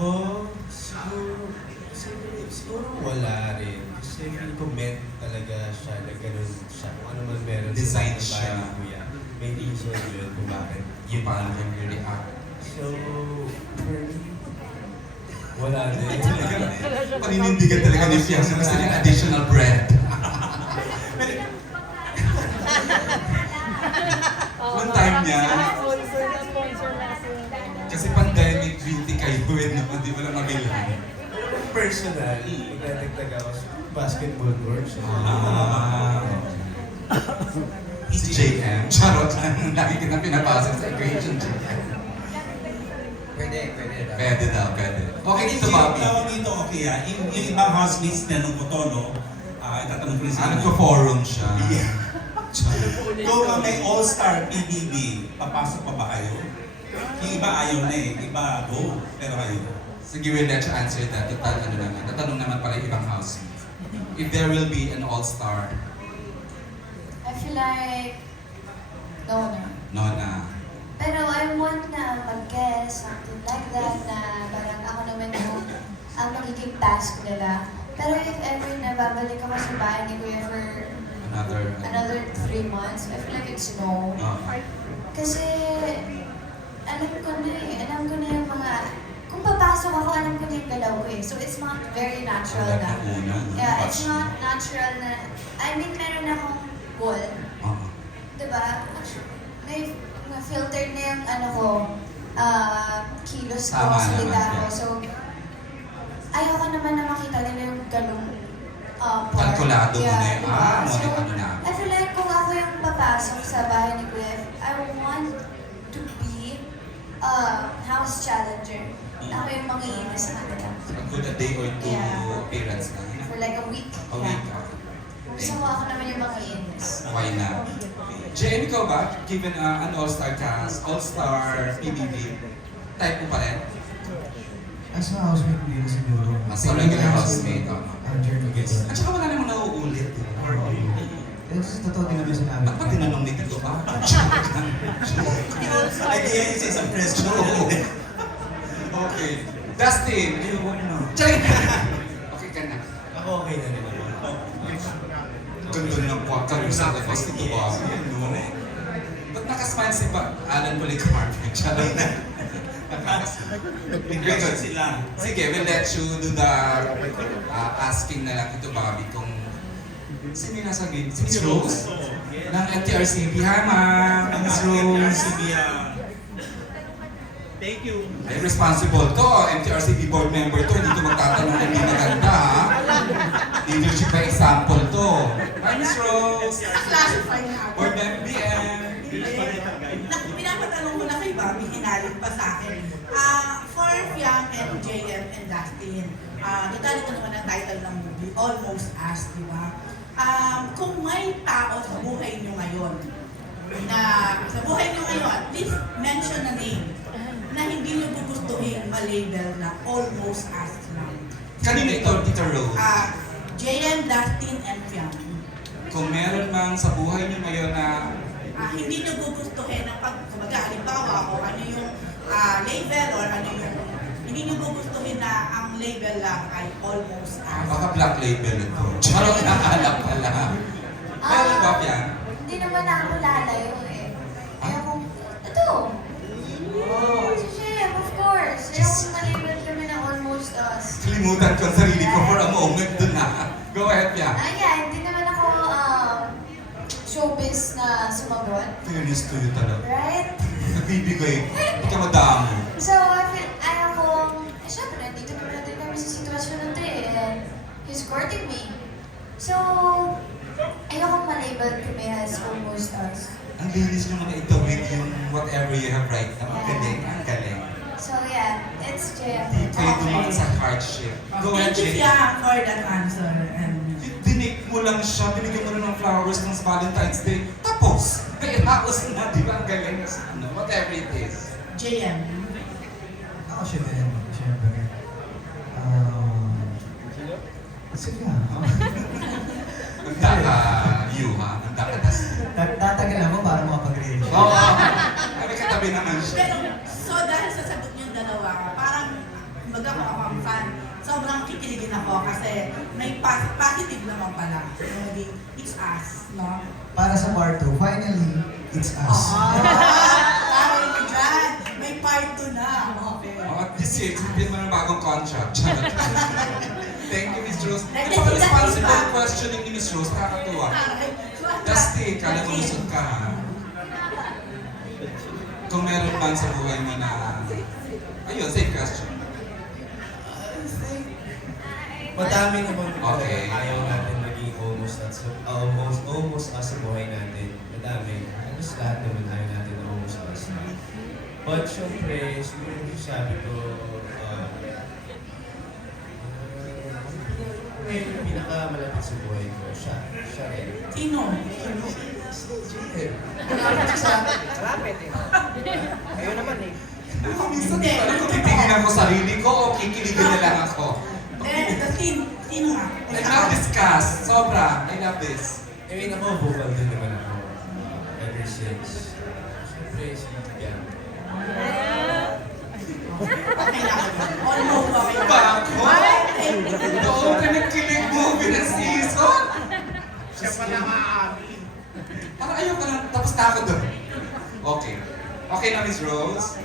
Ako, siguro wala rin. Kasi feeling ko meant talaga siya na ganun siya. Kung ano man meron Design sa bahay siya. ni Kuya. May reason yun kung bakit. Yung paano yung react. So, for me, wala din. Paninindigan talaga ni Fiang na gusto niya additional bread. Noong time niya, kasi pandemic beauty kayo eh, no? Di mo na mabilang. Personal, magdadagdag ako sa basketball court. So, Si JM, charot lang. Lagi ka na pinapasok sa equation, JM. Pwede. Pwede daw, pwede. Okay dito, Bobby. Tawag dito, okay ah. Yung ibang housemates na nung ko to, no? Itatanong ko rin sa Ano ko forum siya? Kung may all-star PBB, papasok pa ba kayo? Yung iba ayaw na eh. Iba go. Pero kayo. Sige, we'll let you answer that. Total, ano naman. Tatanong naman pala yung ibang housemates. If there will be an all-star, I feel like, no na. no na. Pero I want na mag-guess, something like that, na parang ako naman yung ang magiging task nila. Pero if ever na babalik ako sa bahay ni Kuya for another 3 months, I feel like it's no. Kasi alam ko na yung mga, kung papasok ako, alam ko na yung galaw ko eh. So it's not very natural na. Yeah, it's not natural na, I mean, meron akong wall. Diba? May filter na yung ano ko, kilos ko, Tama salita naman, ko. yeah. So, ayoko naman na makita nila yung ganung part. Kalkulado mo na yun. Diba? So, Ano na. I feel like kung ako yung papasok sa bahay ni Kuya, I want to be house challenger. Ako yung mangiinis sa kanila. A good a day or two Yeah. appearance na. For like a week. A week. Yeah. Gusto ko ako naman yung mangiinis. Why not? JM, ikaw ba? Given an all-star cast, all-star PBB, type mo pa rin? As a housemate din siguro. Mas regular housemate. Journey guest. At saka wala namang nauulit. It's totoo din naman sinabi. Ba't pa tinanong ni Tito ba? Ay, kaya yung sa isang press show. Okay. Dustin, you want to know? Check! Okay ka na. ako okay na rin ako. Ganda ng kwaka yung sa labas nito ba? No? Ba't nakasmile si Alan Policarp? Charot na. Nag-record sila. Sige, we'll let you do the asking na lang ito, Bobby, kung sino yung nasa game? Si Miss Rose? Ng MTRCB. Hi, ma'am! Miss Rose. Thank you. Ay, responsible to. MTRCB board member to. Hindi to magtatanong na hindi maganda, ha? Leadership by example to. Hi, Miss Rose! Classify na ako. Board member BM. Pinapatanong ko na kay Bobby, hinalit pa sa akin. For Fiang and JM and Dustin, total ito naman ang title ng movie, Almost Us, di ba? Kung may tao sa buhay nyo ngayon, please mention a name na hindi nyo gugustuhin ma-label na Almost Us lang. Kanina ito, Tita Rose. JM, Dustin, and Fiang. Kung meron mang sa buhay niyo ngayon na Hindi nyo gugustuhin ang kumbaga, halimbawa, o ano yung label or ano yung, hindi nyo gugustuhin na ang label lang ay Almost Us. baka black label ito. Charot na alam pala. Meron ba yan? Hindi naman ako lalayo eh. Kaya kung, ito. Si Chef, of course. Kaya kung malibad kami na Almost Us. Kalimutan ko ang sarili ko for a moment dun na. Go ahead, Pia. Hindi naman ako showbiz na sumagot. Fairness to you talaga. Right? Nagbibigay. Hindi ka madamo. So, ayaw kong, syempre, nandito naman natin kami sa sitwasyon na ito eh. And he's courting me. So, ayaw kong malabel kami as Almost Us. Ang linis nyo mga ito with yung whatever you have right now. Ang galing, ang galing. So, yeah, it's Jeff. Hindi kayo dumaan sa hardship. Go ahead, Thank you, Jay. Fiang, for that answer. And Dinig mo lang siya, binigyan mo na ng flowers ng Valentine's Day. Tapos, may house na, di ba? Ang galing sa ano, whatever it is. JM. Ako syempre. Sige nga. Nagkaka-you, ha? Nagkaka-tas. Tatagal ako para makapag-reach. Oo. Kami katabi naman siya. Pero, so dahil sa sagot niyong dalawa, parang, kumbaga kikiligin ako kasi may positive naman pala. Yung naging it's us, no? Para sa part 2, finally, it's us. Tawag mo dyan. May part 2 na. Okay. Oh, at least explain mo ng bagong contract. Charot. Thank you, Miss Rose. Napaka-responsible questioning ni Miss Rose. Nakakatuwa. Dusty, kala ko lusot ka ha. Kung meron man sa buhay mo na... Ayun, same question. Madami naman Okay. ayaw natin maging almost us sa buhay natin. Madami. Halos lahat naman ayaw natin na almost us. But syempre, siguro yung sabi ko, yung pinakamalapit sa buhay ko, siya rin. Sino? Minsan, alam ko, titignan ko sarili ko o kikiligin na lang ako. Sino nga? I love this cast. Sobra. I love this. I mean, ako, vocal din naman ako. Ever since. Siyempre, sinigyan. Okay lang. Almost okay lang. Ba ako? Ay, Oo, pinagkilig movie ng season. Siya pa lang aamin. Parang ayoko lang. Tapos na ako doon. Okay. Okay na, Miss Rose.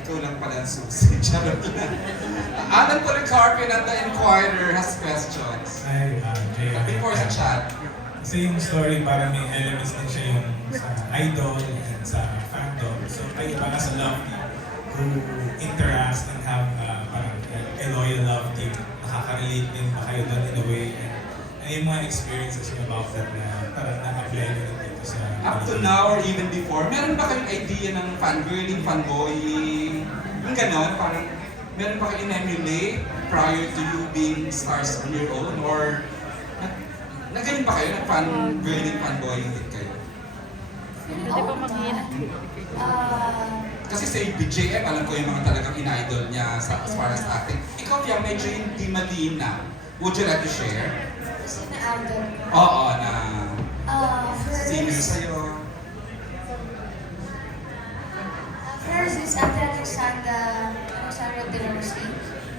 Ikaw lang pala ang susi. Charot lang. Alan Policarpio ng The Inquirer has questions. Ay, Jay. Before sa chat. Kasi yung story parang may elements din siya yung sa idol and sa fandom. So kayo para sa love team who interacts and have parang a loyal love team, nakaka-relate din ba kayo doon in a way? And yung mga experiences yung about that na parang na-apply nyo din dito sa... Up to now or even before, meron ba kayong idea ng fangirling, fanboying? Yung gano'n, parang meron ba kayong emulate prior to you being stars on your own? Or na ganun ba kayo? Nag-fangirling, fanboying din kayo? Kasi sa BJM, alam ko yung mga talagang in-idol niya as far as acting. Ikaw, Pia, medyo hindi malina. Would you like to share? Kasi na-idol ko. Oo, na singer First, sa'yo. first is Ate Alexandra De Rossi.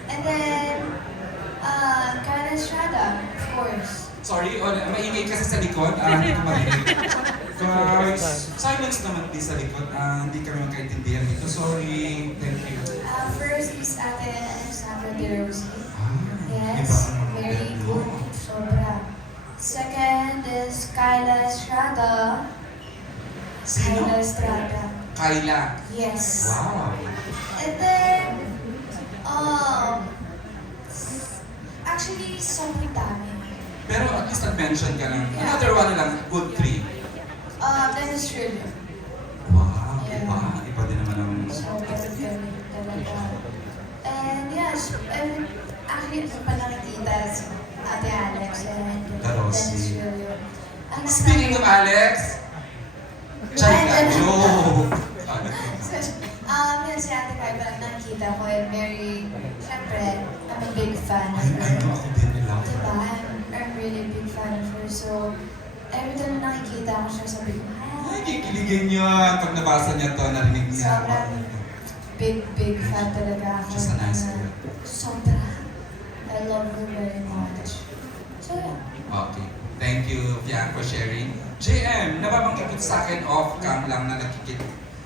And then, Karen Estrada, of course. Sorry, maingay kasi sa likod. Hindi ko marinig. Guys, silence naman din sa likod. Hindi kami magkaintindihan dito. Sorry. Thank you. First is Ate Alexandra De Rossi. Iba Yes, ang very model. good. Sobra. Second is Kyla Estrada. Sino? Kyla Estrada. Kyla. Yes. Wow. And then, actually, sobrang dami. Pero at least nag-mention ka ng another one lang, good three. Dennis Trillo. Wow, Yeah. iba. Iba din naman ang... Sobrang galing talaga. And yes, actually, ito pa nakikita si Ate Alex and The Rossi. Dennis Trillo. Speaking of Alex, China, joke! Yun si Ate Kai, parang nakikita ko and very, syempre, I'm a big fan of I her. know ako din nila. Diba? I'm really a big fan of her. So, every time na nakikita ko siya, sabi ko, Ay, kikiligin yun. Pag nabasa niya to, narinig niya. sobrang big fan talaga ako. She's a nice Na girl. Sobra. I love her very much. So, yeah. Okay. Thank you, Fiang, for sharing. JM, nababanggit ko sa akin off-cam lang na nakikita.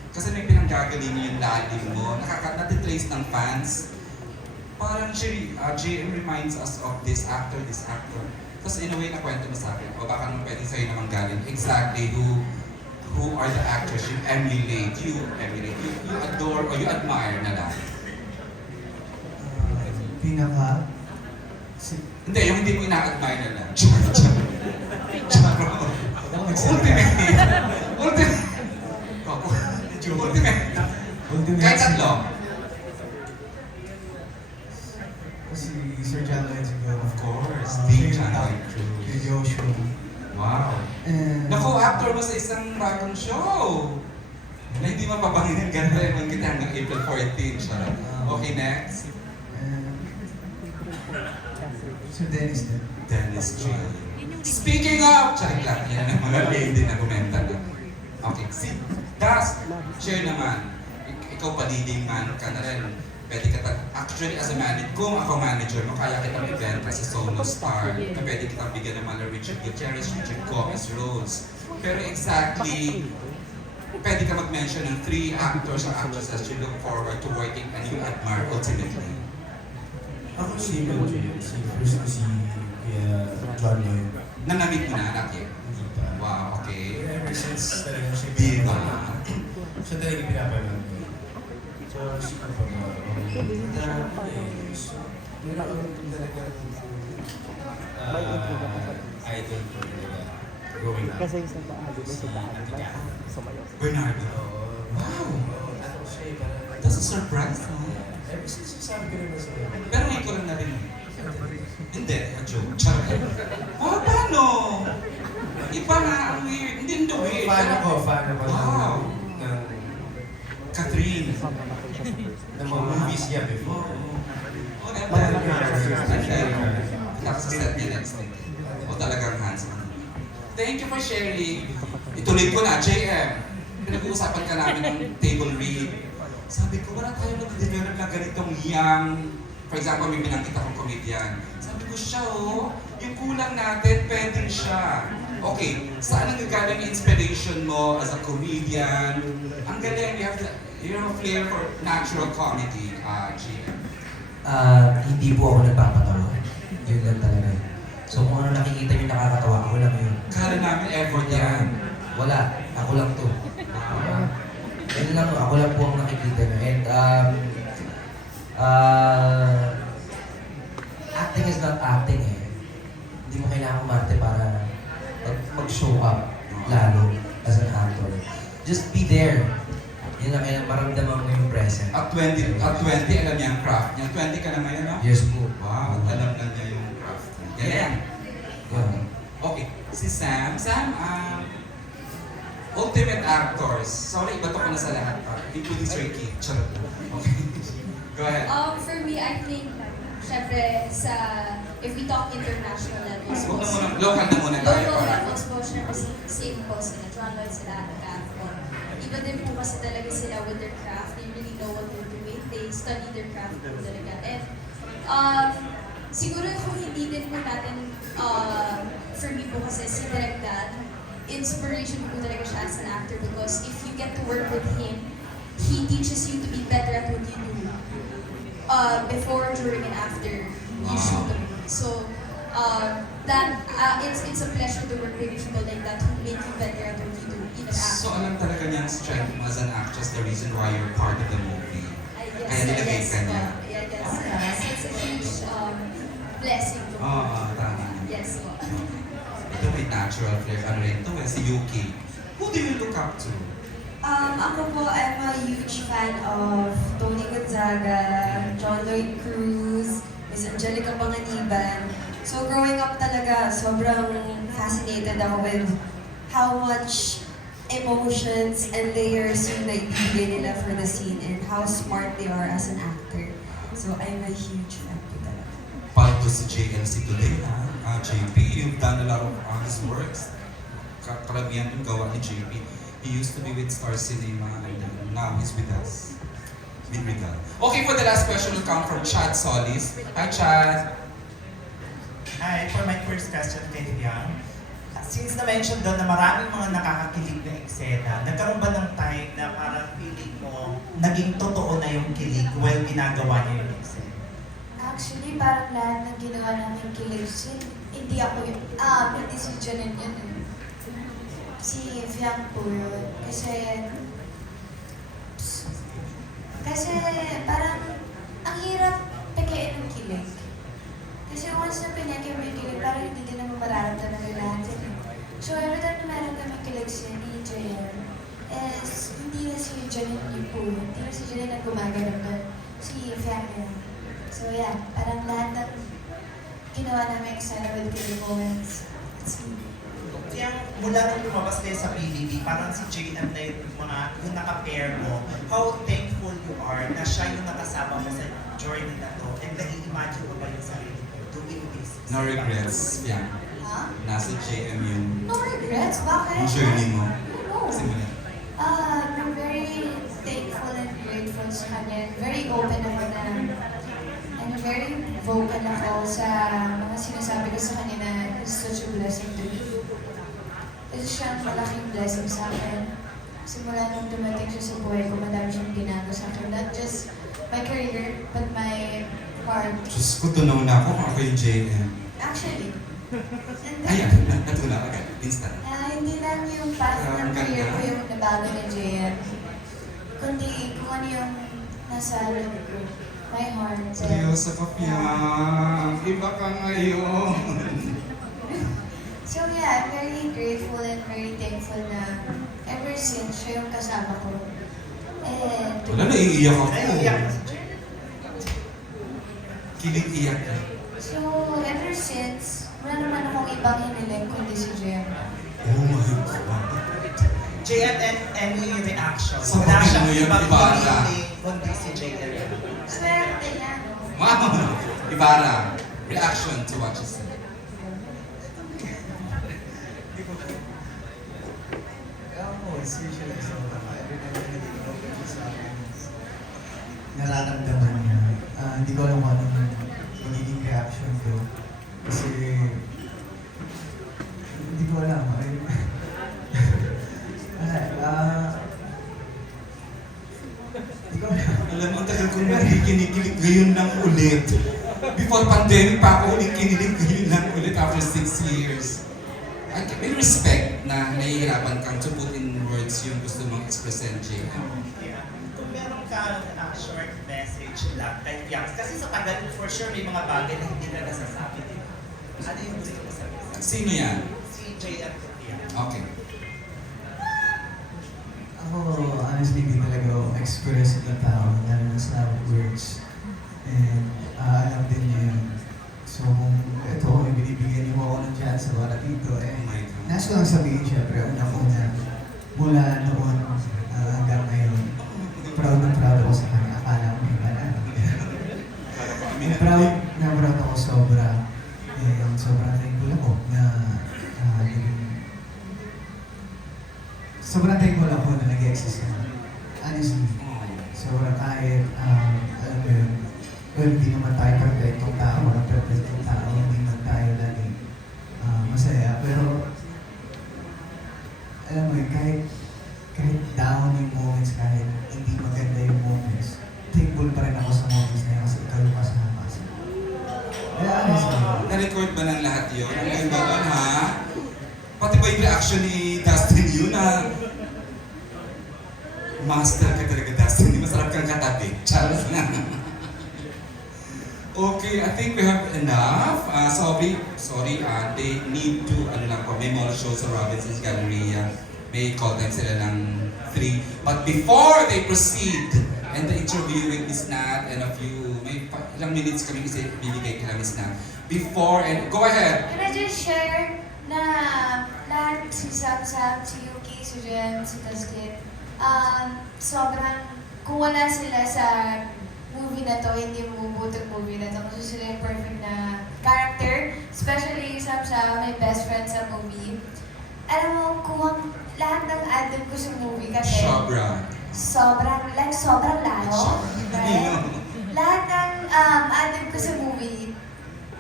Kasi may pinanggagaling yung lalim mo. Natitrace ng fans. Parang JM reminds us of this actor. Tapos in a way, nakwento mo sa akin. O baka naman pwede sa'yo naman galing. Exactly who are the actors you emulate, you adore, or you admire na lang. Pinaka... Hindi, yung hindi mo ina-admire na lang. Charot. Ultimate. Kahit tatlo. Si Sir John Legendgo. Of course, Ah, Dean siya yung John top. Legendgo. Si Joshua. Wow. And... Nako-actor mo sa isang bagong show. Na hindi mapapakinggan ganda yung kita hanggang April 14 siya. Okay, next. And... Sir Dennis din. Dennis J. Speaking of, charik lang, yan ang mga lady na kumenta na. Okay, si Das, share naman. Ikaw pa leading man ka na rin. Pwede ka actually as a manager, kung ako manager mo, kaya kitang ibenta sa Solo Star, na pwede kitang bigyan ng mga Richard Gutierrez, Richard Gomez roles. Pero exactly, pwede ka mag-mention ng 3 actors or actresses you look forward to working and you admire ultimately. Ako si Roger, first ko si Kuya John Lloyd. Nanamit mo na, not yet. Hindi pa. Wow, okay. Ever since talagang siya Diba? siya talagang pinapanood ko. So, siguro pa ba? Meron ako talaga idol ko talaga growing up. Kasi sa taas, Si Ate Kat. Bernardo. Wow! Ano siya eh, parang... That's a surprise, no? Ever since sabi ko naman sa kanya. Pero ngayon ko lang na rin. Hindi, a joke. Charot. Oh, paano? Iba na, ang weird. Hindi the weird. Fan ako Wow. ng Catherine. ng mga movies niya before. Oh, and then, tapos sa set niya next week. O talagang handsome. Thank you for sharing. Ituloy ko na, JM. Pinag-uusapan ka namin ng table read. Sabi ko, wala tayo nag-develop na ganitong young, for example, may binanggit akong comedian. Sabi ko, siya yung kulang natin, pwede siya. Okay, saan ang galing inspiration mo as a comedian? Ang galing, you have a flair for natural comedy, JM. Hindi po ako nagpapatawa. Yun lang talaga. So kung ano nakikita nyo nakakatawa, ako lang yun. Kala namin effort yan. Wala. Ako lang to. Yun lang, ako lang po ang nakikita nyo. And acting is not acting eh. Hindi mo kailangan umarte para mag-show up lalo as an actor. Just be there. Yun lang, kailangan maramdaman mo yung present. At 20, alam niya ang craft niya. 20 ka na ngayon, no? Yes po. Wow, alam na niya yung craft niya. Ganyan. Yeah. Okay, si Sam. Sam, ultimate actors. Sorry, iba to ko na sa lahat pa. Including Sir Keith. Charot. Okay. Go ahead. For me, I think, syempre, if we talk international levels, Huwag na muna, local na muna tayo. local para. levels po, syempre, same po sila, John Lloyd, sila, Kat po. Iba din po kasi talaga sila with their craft. They really know what they're doing. They study their craft po talaga. And, siguro kung hindi din po natin, for me po kasi si Direk Dan, inspiration po talaga siya as an actor because if you get to work with him, he teaches you to be better at what you do before, during, and after you shoot the movie. So, it's a pleasure to work with people like that who make you better at what you do, even after. So, alam talaga niya ang strength mo as an actress, the reason why you're part of the movie. Kaya nilagay ka niya. Yes, it's a huge blessing. Oo, tama. Yes po. Ito may natural flair. Ano rin ito? Si Yuki. Who do you look up to? Ako po, I'm a huge fan of Tony Gonzaga, John Lloyd Cruz, Miss Angelica Panganiban. So growing up talaga, sobrang fascinated ako with how much emotions and layers yung naibigay nila for the scene and how smart they are as an actor. So I'm a huge fan po talaga. Paldo si JLC today, ha? JP, you've done a lot of honest works. Karamihan yung gawa ni JP. He used to be with Star Cinema and now he's with us. With Regal. Okay, for the last question will come from Chad Solis. Hi, Chad. Hi, for my first question kay Liang. Since na-mention doon na maraming mga nakakakilig na eksena, nagkaroon ba ng time na parang feeling mo naging totoo na yung kilig while ginagawa niya yung eksena? Actually, parang lahat ng ginawa namin kilig, hindi ako yun. Hindi si Janet yun. Si Fiang po yun. Kasi parang ang hirap pekein ng kilig. Kasi once na pineke mo yung kilig, parang hindi din naman mararamdaman ng lahat yun. So every time na meron kami kilig ni JM, hindi na si Janet yung po yun. Hindi na si Janet ang gumaganap doon. Si Fiang yun. So yeah, parang lahat ng ginawa namin eksena with kilig moments. It's me. Kaya mula nung lumabas kayo sa PBB, parang si JM na yung naka-pair mo, how thankful you are na siya yung nakasama mo sa journey na to and nai-imagine mo ba yung sarili mo doing this? No regrets, yeah. Huh? Nasa JM yung No regrets? Bakit? journey mo. No. Simula. I'm very thankful and grateful sa kanya. Very open ako na, and very vocal ako sa mga sinasabi ko sa kanya na it's such a blessing to me. Ito siyang malaking blessing sa akin. Simula nung dumating siya sa buhay ko, madami siyang binago sa akin. Not just my career, but my heart. Diyos ko, tunaw na ako kung ako yung JM. Actually. And Ayan, natuna agad. Instant. hindi lang yung path ng career ko yung nabago ni JM. Kundi kung ano yung nasa loob ko. My heart. Seryoso ka, Piang. Iba ka ngayon. So yeah, I'm very grateful and very thankful na ever since siya yung kasama ko. And Wala, naiiyak ako. Naiiyak na si Jen. Kilig-iyak ka. so ever since, wala naman akong ibang hiniling kundi si JM. Oh my God. JM and any reaction. Sa Wala bakit siyang mo yung ibang Ibarra? pumili kundi si JM. Swerte niya. Wow! Ibarra, reaction to what you said. Ako, it's usually so, every time na naging open siya sa akin, nararamdaman niya. Hindi ko alam kung anong magiging reaction ko. Kasi, hindi ko alam. Hindi ko alam. Alam mo, ang tagal kong kinikilig ngayon lang ulit. Before pandemic pa ako ulit kinilig ngayon lang ulit after 6 years. May respect na nahihirapan kang to put in words yung gusto mong expressin, JM. Yeah. Kung meron ka short message lang kay Piang, kasi sa tagal for sure may mga bagay na hindi na nasasabi din. Ano yung gusto mo sabihin? Sino yan? Si JM to Piang. Okay. Ako, honestly, hindi talaga ako express na tao, lalo na sa words. And alam din niya yun. So, kung ito, ibinibigyan niyo ako ng chance para dito, Oh my God. nais ko lang sabihin, syempre, una-una, mula noon hanggang ngayon, proud na proud ako sa kanya. Akala ko yung proud ako sobra. And sobrang thankful ako na sobrang thankful ako na nag-exist ka. Honestly. Sobrang kahit, alam mo yun, well, hindi naman tayo perfectong tao, walang perfectong tao, hindi naman tayo laging masaya. Pero, alam mo yun, kahit down yung moments, kahit hindi maganda yung moments, thankful pa rin ako sa moments na yun kasi ikaw yung kasama. Kaya honestly, Na-record ba ng lahat yun? Ang ganda nun, ha? Pati ba yung reaction ni Dustin yun, ha? Master ka talaga, Dustin. Hindi masarap kang katabi. Charles na. Okay, I think we have enough. Sorry, they need to, may mall show sa Robinson's Galleria. May call time sila ng 3. But before they proceed, and the interview with Miss Nat and a few, may ilang minutes kami kasi bibigay kila Miss Nat. Before, and go ahead. Can I just share na lahat si Sam, si Yuki, si Jen, si Dustin, sobrang, kung wala sila sa movie na to, hindi mabubuto movie na to, kasi sila yung perfect na character, especially Sam, my best friend sa movie. Alam mo, kung lahat ng ad-lib ko sa movie kasi sobrang lalo. Right? Lahat ng ad-lib ko sa movie,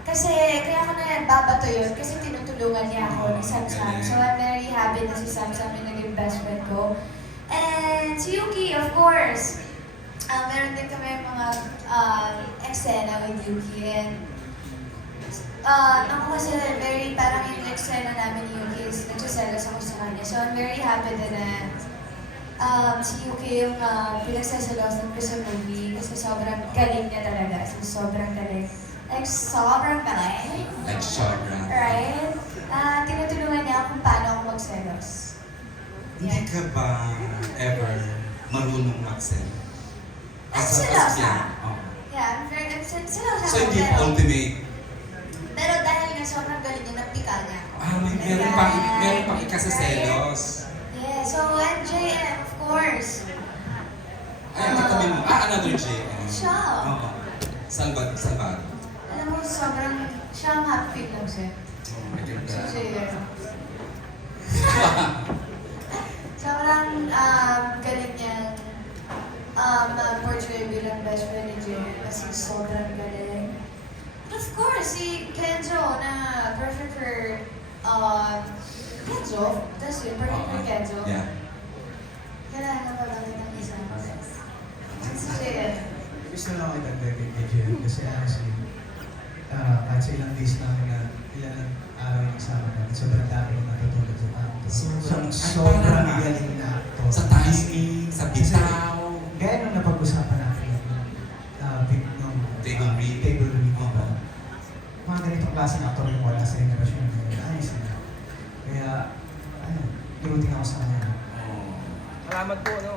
kasi kaya ako na babato yun, kasi tinutulungan niya ako ni Sam. So I'm very happy na si Sam yung naging best friend ko. And si Yuki, of course. Meron din kami mga eksena with Yuki. And ako kasi very, parang yung eksena namin ni Yuki is nagsaselos ako sa kanya. So I'm very happy din na si Yuki yung pinagsaselosan ko sa movie. Kasi sobrang galing niya talaga. So sobrang galing. Sobrang galing. Right? Tinutulungan niya ako kung paano ako magselos. Hindi ka ba ever marunong mag-sell? Selosa. Oh. Yeah, I'm very selosa So ako, hindi ultimate. pero dahil nga sobrang galing niya, nagpika niya ako. Meron pang ikasaselos. Yeah, so MJM, of course. Ay, katabi mo. Another JM. Siya. Oo. Salbado. Alam mo, sobrang, siya ang happy feel lang siya. Oh my God. Si JM. Sobrang galing niya portray bilang best friend ni Jay kasi sobrang galing. And of course, si Kenzo na perfect for Kenzo. That's it, perfect for Kenzo. Yeah. Kailangan pa bakit ng isang best. Si Jay. Gusto lang ako itagdag kay Jen kasi honestly, kahit sa ilang days namin na ilang araw yung kasama namin, sobrang dami kong natutulog sa actor. Sobrang galing na actor. Sa timing, sa bitaw. Gaya nung napag-usapan natin nung Table read. Table read, diba? Mga ganitong klase ng actor yung wala sa generasyon ngayon. Ayos na. Kaya, ayun, iruting ako sa kanya. Oh. Salamat po, no?